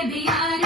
ಇದ್ದದೆ ಯಾರ